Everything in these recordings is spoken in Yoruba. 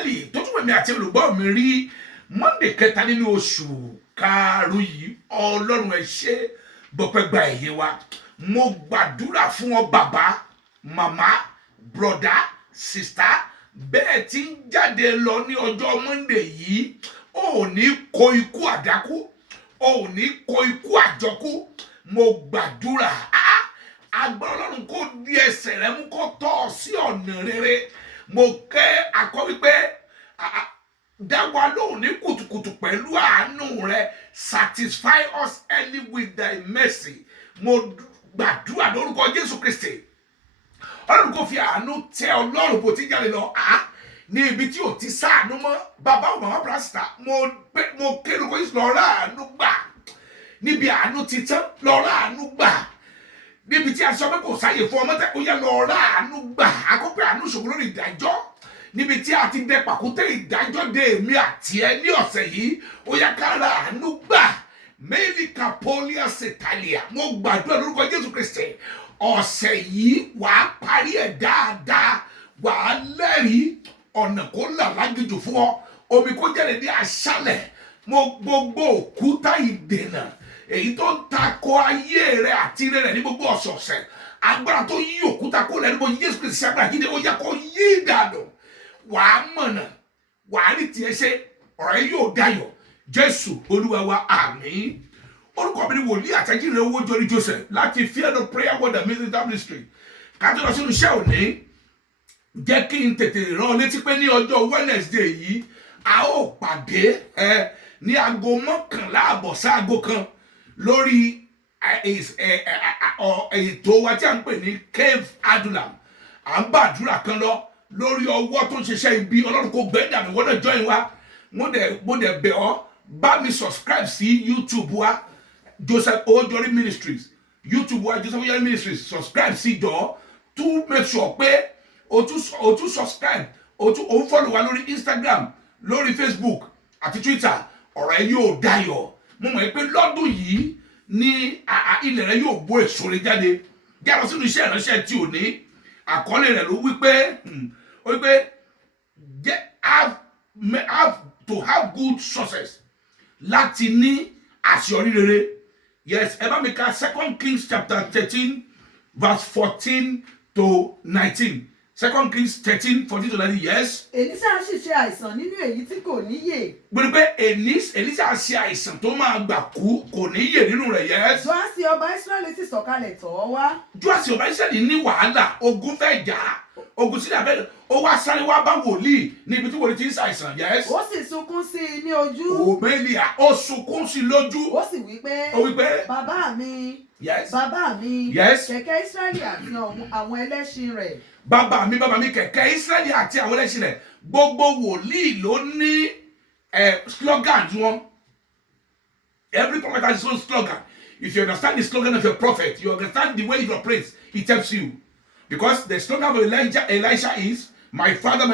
áńgẹ́lì tó tún mẹ̀mí àti olùgbọ́ mi rí Monday kẹta nínú oṣù karùn-ún yìí. Ọlọ́run ẹ ṣé, gbọpẹ́ gba ẹ̀yẹ wa. Mo gbàdúrà fún ọ bàbá, màmá, brother, sister, bẹ́ẹ̀ tí ń jáde lọ ní ọjọ́ Monday yìí, o ò ní kó ikú àdákú, o ò ní kó ikú àjọkú. Mo gbàdúrà agbára Ọlọ́run kó di ẹsẹ̀ rẹ mú kó tọ́ ọ sí ọ̀nà rere. Mo kẹ́ akọ wípé dá wa lóhùn ní kùtùkùtù pẹ̀lú àánú rẹ. Satisfy us early with thy mercy. Mo gbàdúrà lórúkọ Jésù Kristi. Ọlọ́run kò fi àánú tẹ Ọlọ́run bó ti jáde lọ ní ibi tí ò ti sáànú mọ́. Bàbá ò màmá brásítà mo kéde kó yìí lọ rà àánú gbà. Níbi àánú ti tán lọ rà àánú gbà. Níbi tí a sọ pé kò sáyè fún ọmọ tẹ ó yẹ lọ rà àánú gbà. Àkọ́pẹ́ àánú ṣògo lórí ìdájọ́. Níbi tí a ti dẹ pàkúté ìdájọ́ dé èmi àti ẹ ní ọ̀sẹ̀ yìí ó yẹ ká rà àánú gbà. Mẹ́líkà pọ́líà ṣètàlíà. Mo gbàdúrà lórúkọ Jésù Kristi. Ọ̀sẹ̀ yìí wàá parí ẹ̀ dáadáa. Wàá lẹ́rìí ọ̀nà kó là lágìjù fún ọ. Omi kó jáde ní aṣálẹ̀. Mo gbogbo òkúta ìdènà èyí tó ń takò ayé rẹ àti ire rẹ ní gbogbo ọ̀sọ̀ọ̀sẹ̀. Agbára tó yí òkúta kó lẹ́nu bó Jésù Kristi agbára jíde ó yẹ kó yí ìdànù. Wàá mọ̀nà, wàá rí tiẹ̀ ṣe, ọ̀rọ̀ yìí yóò dayọ̀. Jésù Olúwa wa, àmín. Orúkọ mi ni wòlíì àtẹ̀jíire owó jọrí Joseph láti Fear No Prayer Word and Ministry. Ká tó lọ sínú iṣẹ́ òní, jẹ́ kí n tètè rán ọ létí pé ní ọjọ́ Wednesday yìí a ó pàdé ní aago 11:00 sí aago 1 lórí ètò wa tí a ń pè ní Cave Adulam. À ń gbàdúrà kan lọ lórí ọwọ́ tó ń ṣiṣẹ́ ibi. Ọlọ́run kò gbẹ́ dànù wọ́n náà join wa. Mo dẹ̀ bẹ̀ ọ́ bá mi subscribe sí YouTube wa Joseph Ojori Ministries. YouTube wa Joseph Ojori Ministries. Subscribe sí jọ. To make sure pé o tún subscribe. O tún follow wa lórí Instagram, lórí Facebook àti Twitter. Ọ̀rọ̀ ẹ yóò dayọ̀. Mo mọ̀ pé lọ́dún yìí ní ilẹ̀ rẹ yóò bó èso rẹ jáde. Jáde sínú iṣẹ́ ìránṣẹ́ tí ò ní. Àkọlé rẹ̀ ló wípé have to have good success láti ní àṣeyọrí rere. Yes, ẹ bá mi ka 2 Kings chapter 13 verse 14 to 19. 2 Kings 13, 14 to 19. Yes. Èlíṣà sì ṣe àìsàn nínú èyí tí kò níyè. Gbọ́dọ̀ pé Èlíṣà ṣe àìsàn tó máa gbà kú kò níyè nínú rẹ̀. Yes. Jóásì ọba Ísírẹ́lì sì sọ̀kalẹ̀ tọ̀ ọ́ wá. Jóásì ọba Ísírẹ́lì ní wàhálà, ogun fẹ́ jà, ogun sílẹ̀ abẹ́rẹ́. Ó wá sáré wá bá wòlíì níbi tí wòlíì ti ń ṣàìsàn. Yes. Ó sì sunkún sí i ní ojú. Òmẹ́lìà ó sunkún sí i lójú. Ó sì wí pé bàbá mi. Yes. Bàbá mi. Yes. Kẹ̀kẹ́ Ísírẹ́lì àti àwọn ẹlẹ́ṣin rẹ̀. Bàbá mi kẹ̀kẹ́ Ísírẹ́lì àti àwọn ẹlẹ́ṣin rẹ̀. Gbogbo wòlíì ló ní slogan wọn. Every prophet has his own slogan. If you understand the slogan of your prophet, you understand the way he operates, it helps you. Because the slogan of Elisha is, my father,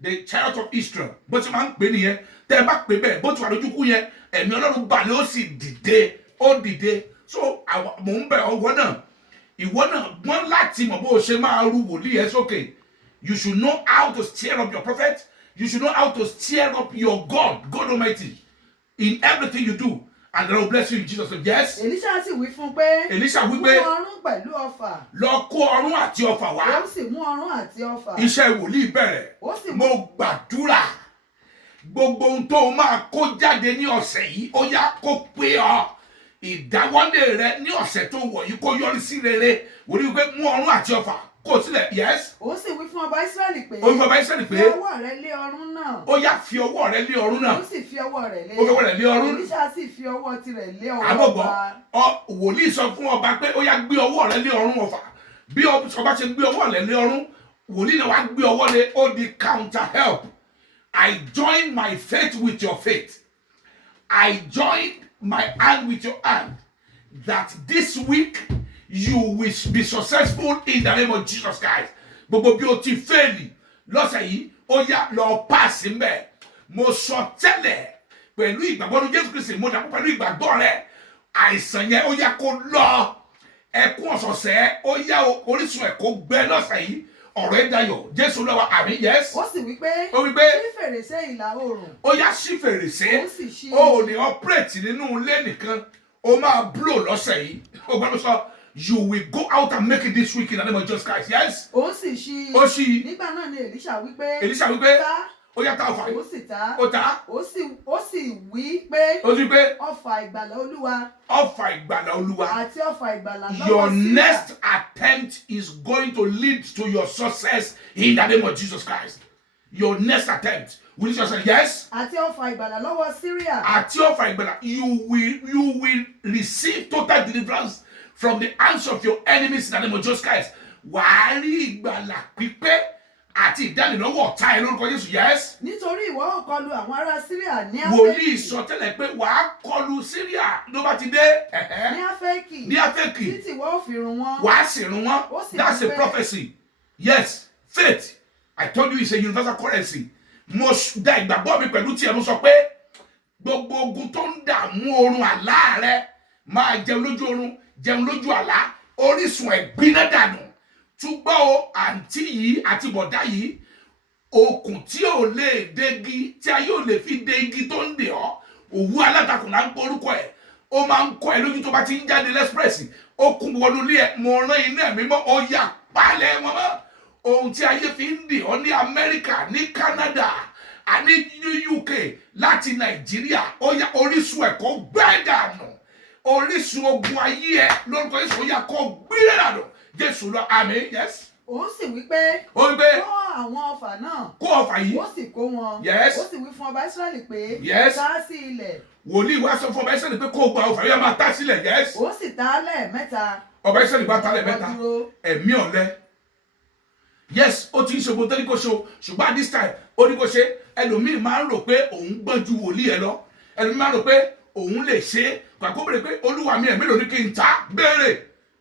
the chariot of Israel. Bó ti máa ń pè nìyẹn. Tẹ́ ẹ bá pè bẹ́ẹ̀, bó ti wà lójúkú yẹn, ẹ̀mí Ọlọ́run balẹ̀ ó sì dìde, ó dìde. So mò ń bẹ̀ ọwọ́ náà. Ìwọ náà gbọ́n láti mọ̀ bó o ṣe máa rú wòlíì ẹ sókè. You should know how to stir up your prophet. You should know how to stir up your God Almighty, in everything you do. And God will bless you in Jesus' name. Yes. Èlíṣà sì wí fún pé. Èlíṣà wí pé. Mú ọrún pẹ̀lú ọfà. Lọ kó ọrún àti ọfà wá. Ó sì mú ọrún àti ọfà. Iṣẹ́ wòlíì bẹ̀rẹ̀. Ó sì mú. Mo gbàdúrà. Gbogbo ohun tó máa kó jáde ní ọ̀sẹ̀ yìí, ó yá kó pé ọ. Ìdáwọ́lé rẹ ní ọ̀sẹ̀ tó wọ̀ yìí kó yọrí sí rere. Wòlíì wípé mú ọrún àti ọfà kó sílẹ̀. Yes. Ó sì wí fún ọba Ísírẹ́lì pé. Ó wí fún ọba Ísírẹ́lì pé. Fi ọwọ́ rẹ lé ọrún náà. Ó yá fi ọwọ́ rẹ lé ọrún náà. Ó sì fi ọwọ́ rẹ̀ lé. Ó fi ọwọ́ rẹ̀ lé ọrún. Èlíṣà sì fi ọwọ́ tirẹ̀ lé ọwọ́ ọba. Àbọ̀gbọ́ wòlíì sọ fún ọba pé ó yá gbé ọwọ́ rẹ lé ọrún ọfà. Bí ọba ṣe gbé ọwọ́ rẹ lé ọrún, wòlíì náà wá gbé ọwọ́ lé ó di counter help. I join my faith with your faith. I join my hand with your hand. That this week you will be successful in the name of Jesus Christ. Gbogbo bí o ti fẹ́ẹ̀lì lọ́sẹ̀ yìí ó yá lọ páàsì mbẹ́. Mo sọ tẹ́lẹ̀ pẹ̀lú ìgbàgbọ́ ní Jésù Kristi, mo dàpọ̀ pẹ̀lú ìgbàgbọ́ rẹ. Àìsàn yẹn ó yá kó lọ. Ẹkún ọ̀sọ̀ọ̀sẹ̀ ó yá orísun ẹ̀ kó gbẹ lọ́sẹ̀ yìí. ọ̀rọ̀ ẹ̀ dayọ̀ jésù lọ́wọ́ àmì yes. ó sì wí pé ó wí pé sí fèrèsé ìlà oòrùn. ó yá sí fèrèsé ó sì ṣí. ó ní operate nínú ilé nìkan ó máa blow lọ́sẹ̀ yìí ó gbọ́dọ̀ sọ you will go out and make it this week in the name of Jesus Christ yes. ó sì ṣí. ó ṣí. nígbà náà ni Èlíṣà wí pé Èlíṣà wí pé ta. ó yá tá ọfà ó yìí sì ta. ó ta ó sì wí pé ó sì pé ọfà ìgbàlà Olúwa ọfà ìgbàlà olúwa. àti ọfà ìgbàlà lọ́wọ́ Your Síríà. next attempt is going to lead to your success in the name of Jesus Christ. Your next attempt will just say yes. àti ọfà ìgbàlà lọ́wọ́ Síríà. Àti ọfà ìgbàlà, you will receive total deliverance from the hands of your enemies in the name of Jesus Christ. Wàá rí ìgbàlà pípé àti ìdánilọ́wọ́ ọ̀tá ẹ lórúkọ Jésù yes. nítorí ìwọ ó kọlù àwọn ará Síríà ní Wòlíì Áfẹ́kì. sọ tẹ́lẹ̀ pé wàá kọlù Síríà ló bá ti dé. ní Áfẹ́kì. Ní Áfẹ́kì. títí ìwọ ó fi run wọn. Wàá sì run wọn. Ó sì That's a wí pé- prophecy. Yes, faith. I told you it's a universal currency. Mo da ìgbàgbọ́ mi pẹ̀lú tiẹ̀ mo sọ pé gbogbo ogun tó ń dààmú oorun àlá rẹ máa jẹun lójú oorun jẹun lójú àlá orísun ẹ̀gbinná dànù. Túgbọ́ o àǹtí yìí àti bọ̀dá yìí okùn tí ò lè dégi tí a yóò lè fi dé igi tó ń dè ọ́ òwú alátakùn là ń porúkọ ẹ̀ ó máa ń kọ́ ẹ lójú tó bá ti ń jáde lẹ́sprẹ́sì okùn wọnú ilé ẹ̀ mo rán iná ẹ̀mí mọ́ ó yà pálẹ̀ wọn mọ́ ohun tí ayé fi ń dè ọ́ ní Amẹ́ríkà ní Canada àní ní UK láti Nàìjíríà ó yá orísun ẹ̀ kó gbẹ́ dànù orísun ogun ayé ẹ̀ lórúkọ Jésù ó yá kó gbé dànù Jésù lọ àmín yes. ó sì wí pé ó wí pé kó àwọn ọfà náà. kó ọfà yìí ó sì kó wọn. Yes. ó sì wí fún ọba Ísírẹ́lì pé Yes. ta sí ilẹ̀. wòlíì wá sọ fún ọba Ísírẹ́lì pé kó o gba ọfà yìí máa tá sílẹ̀ yes. ó sì ta lẹ́ẹ̀mẹ́ta. ọba Ísírẹ́lì bá ta lẹ́ẹ̀mẹ́ta Ó dúró. ẹ̀mí ọ̀lẹ yes ó ti ń ṣe gbogbo tẹ́lẹ̀ kó ṣe o ṣùgbọ́n at this time ó ní kó ṣe ẹlòmíì máa ń rò pé òun gbọ́n ju wòlíì ẹ lọ ẹlòmíì máa ń rò pé òun lè ṣe é kó béèrè pé olúwa mi ẹ̀mí ló ní kí n ta béèrè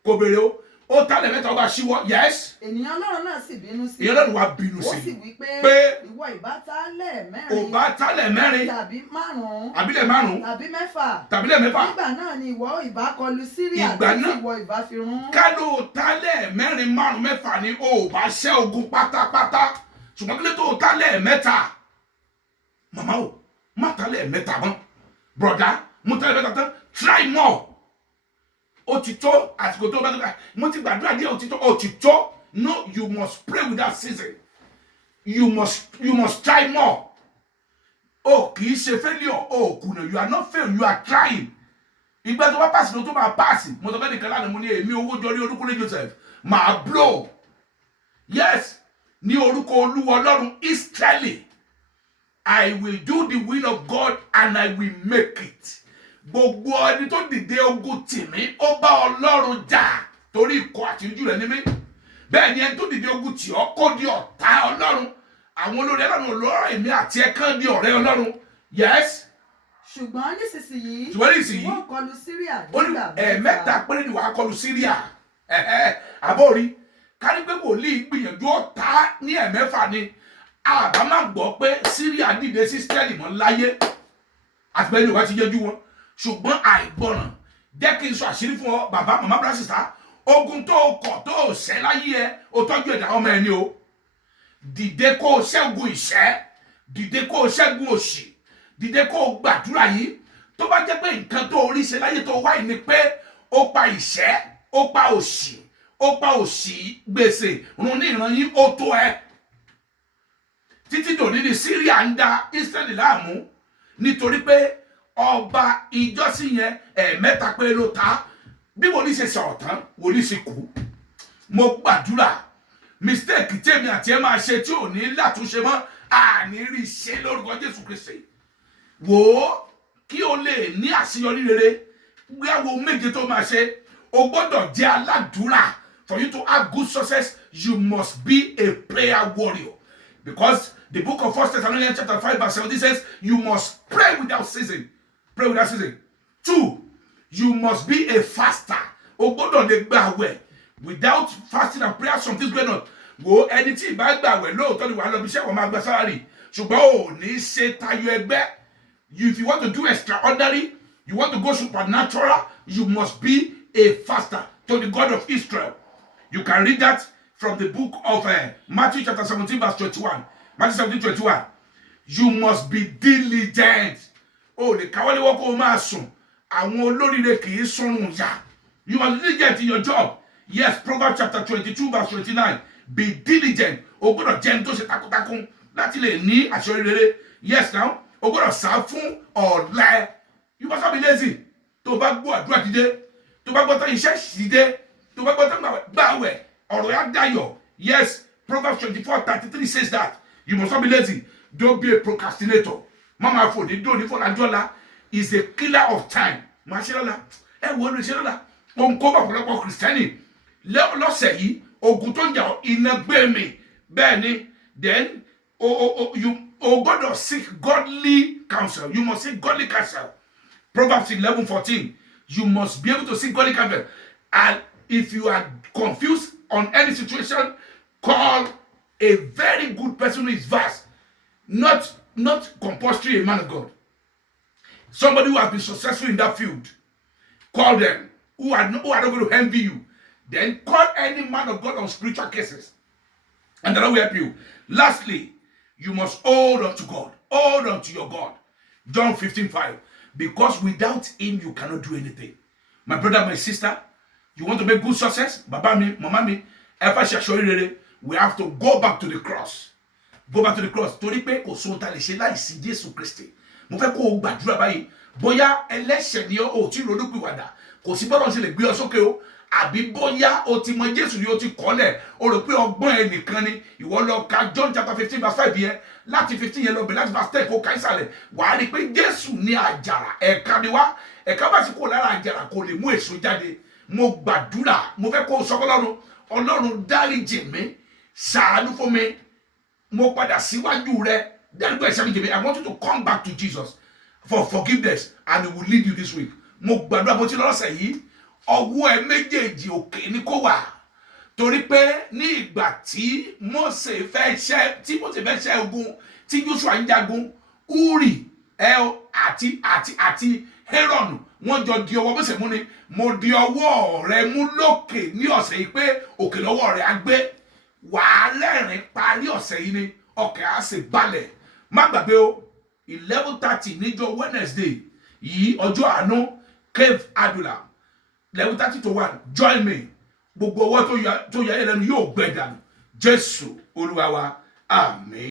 kò béèrè o ó ta lẹ́ẹ̀mẹ́ta ọba ṣíwọ́ yes. ènìyàn Ọlọ́run náà sì bínú sí i. ìyẹn lọ́dún wa bínú ó sí sì i wí pé pé ìwọ ìbá ta lẹ́ẹ̀mẹ́rin. ò bá ta lẹ́ẹ̀mẹ́rin tàbí márùn-ún. àbílẹ̀ márùn-ún tàbí mẹ́fà. tàbílẹ̀ mẹ́fà nígbà náà ni ìwọ ìbá kọlù Síríà Ìgbà tí náà- ìwọ ìbá fi run. ká ló ta lẹ́ẹ̀mẹ́rin márùn-ún mẹ́fà ni ó bá ṣẹ́ ogun pátápátá ṣùgbọ́n kí ló tó ta lẹ́ẹ̀mẹ́ta màmá o má ta lẹ́ẹ̀mẹ́ta mọ́ broda mo ta lẹ́ẹ̀mẹ́ta tán try more ó ti tó àsìkò tó bá tó mo ti gbàdúrà díẹ̀ ó ti tó no you must pray without ceasing you must try more o kì í ṣe failure o kùnà you are not fail you are trying ìgbà tó bá pàṣẹ ló tó máa pàṣẹ mo sọ fẹ́ nìkan lánàá mo ní èmi owó jọrí Olúkúnlé Joseph máa blow yes ní orúkọ Olúwa Ọlọ́run Ísírẹ́lì I will do the will of God and I will make it gbogbo ẹni tó dìde ogun tìmí ó bá Ọlọ́run jà torí ikọ̀ àti ojú rẹ̀ ní mí bẹ́ẹ̀ ni ẹni tó dìde ogun tì ọ́ kó di ọ̀tá Ọlọ́run àwọn olórí Ọlọ́run olóró èmi àti ẹ̀kan di ọ̀rẹ́ Ọlọ́run yes. ṣùgbọ́n nísinsìnyí ṣùgbọ́n nísinsìnyí ìwọ kọlù Síríà ó ní nígbà ẹ̀ẹ̀mẹ́ta péré ni wàá kọlù Síríà àbórí kárí pé wòlíì gbìyànjú ó ta ní ẹ̀mẹ́fà ni àbá má gbọ́ pé Síríà dìde sí Ísírẹ́lì mọ́ láyé àtìpẹ́ ní ìwà ti yẹjú wọn ṣùgbọ́n àìgbọràn jẹ́ kí n sọ àṣírí fún ọ bàbá màmá bàbá sísá ogun tó kọ̀ tó ṣẹ́ láyé ẹ o tọ́jú ẹ̀dá ọmọ ẹni o dìde kó o ṣẹ́gun ìṣẹ́ dìde kó o ṣẹ́gun òṣì dìde kó o gbàdúrà yìí tó bá jẹ́ pé nǹkan tó orí ṣe láyé tó wáyé ni pé ó pa ìṣẹ́ ó pa òṣì gbèsè run ní ìran yín ó tó ẹ títí dòní ní Síríà ń da Ísírẹ́lì láàmú nítorí pé ọba ìjọsìn yẹn ẹ̀ẹ̀mẹ́ta pé ló ta bí wòlíì ṣe sọ̀rọ̀ tán wòlíì ṣe kú mo gbàdúrà mistake tèmi àti ẹ máa ṣe tí ò ní látúnṣe mọ́ àní rí ṣe lórúkọ Jésù Kristi wò ó kí o lè ní àṣeyọrí rere gbéyàwó méje tó máa ṣe o gbọ́dọ̀ jẹ́ aládùúrà for you to have good success you must be a prayer warrior because the book of 1 Thessalonians chapter 5 verse 17 says you must pray without ceasing. Pray without ceasing. 2, you must be a faster. O gbọ́dọ̀ lè gba àwẹ̀ without fasting and prayer something's going on. Wo ẹni tí ìbá gba àwẹ̀ lóòótọ́ ni wàá lọ bí iṣẹ́ wọn máa gba sálárì ṣùgbọ́n ò ní ṣe tayọ ẹgbẹ́. If you want to do extraordinary, you want to go supernatural, you must be a faster to the God of Israel. You can read that from the book of Matthew chapter 17 verse 21. Matthew 17:21. You must be diligent. Oh, the kawale wako masun. Àwọn olóríire kì í sọnù yà. You must be diligent in your job. Yes, Proverbs chapter 22 verse 29. Be diligent. O gbọ́dọ̀ jẹ́ tó ṣe takuntakun láti lè ní àṣeyọrí rere. Yes, now. O gbọ́dọ̀ sá fún ọ̀lẹ. You must not be lazy. Tó bá gbọ́ àdúrà dìde. Tó bá gbọ́ tán iṣẹ́ dìde. Tó bá gbọ́ tán gbàwẹ̀. Ọ̀rọ̀ yà dayọ̀. Yes, Proverbs 24:33 says that. You must not be lazy. Don't be a procrastinator. Mama for the do for Ajola is a killer of time. Mashallah. Wo lo shalala. On ko ba pọ̀lọpọ̀ Christiani. Lo se yi ogun tó jà iná gbé mi. Bẹ́ẹ̀ ni, then you God seek godly counsel. You must seek godly counsel. Proverbs 11:14. You must be able to seek godly counsel. And if you are confused on any situation, call a very good person who is vast. Not compulsory a man of God. Somebody who has been successful in that field. Call them. Who are not going to envy you. Then call any man of God on spiritual cases. And the Lord will help you. Lastly, you must hold on to God. Hold on to your God. John 15:5. Because without him, you cannot do anything. My brother, my sister, you want to make good success? Baba mi, mama mi, we have to go back to the cross. Go back to the cross. Torí pé kò sóhun tá lè ṣe láìsí Jésù Kristi. Mo fẹ́ kó o gbàdúrà báyìí. Bóyá ẹlẹ́ṣẹ̀ ni o tí ronúpìwàdà. Kò sí bọ́lá ṣe lè gbé ọ sókè o. Àbí bóyá o ti mọ Jésù ni o ti kọ́lẹ̀. O rò pé ọgbọ́n ẹ nìkan ni. Ìwọ lọ ka John chapter 15 verse 5 yẹn. Láti 15 yẹn lọ bẹ̀ láti verse 10 kó ka ìsàlẹ̀. Wàá rí pé Jésù ní àjàrà. Ẹ̀ka ni wá. Ẹ̀ka bá sì kó lára àjàrà kò lè mú èso jáde. Mo gbàdúrà. Mo fẹ́ kó o sọ fọ́lọ́run. Ọlọ́run dáríjì mi. Ṣàánú fún mi. Mo padà síwájú rẹ. Then go and me. I want you to come back to Jesus for forgiveness, and he will lead you this week. Mo gbàdúrà bó ti lọ lọ́sẹ̀ yìí. Ọwọ́ ẹ méjèèjì òkè ni kó wà. Torí pé ní ìgbà tí Mósè fẹ́ ṣẹ́ ogun tí Joshua ń jagun, Uri àti Aaron wọ́n jọ di ọwọ́ Mósè mú ni. Mo di ọwọ́ rẹ mú lókè ní ọ̀sẹ̀ yìí pé òkè lọ́wọ́ rẹ á gbé. Wàá lẹ́rìn parí ọ̀sẹ̀ yìí ni ọkẹ́ á sì balẹ̀. Má gbàgbé o 11:30 níjọ́ Wednesday yìí ọjọ́ àánú Cave Adula 11:30 to 1 join me. Gbogbo ọwọ́ tó yà ẹ́ lẹ́nu yóò gbẹ dànù. Jésù Olúwa wa, àmín.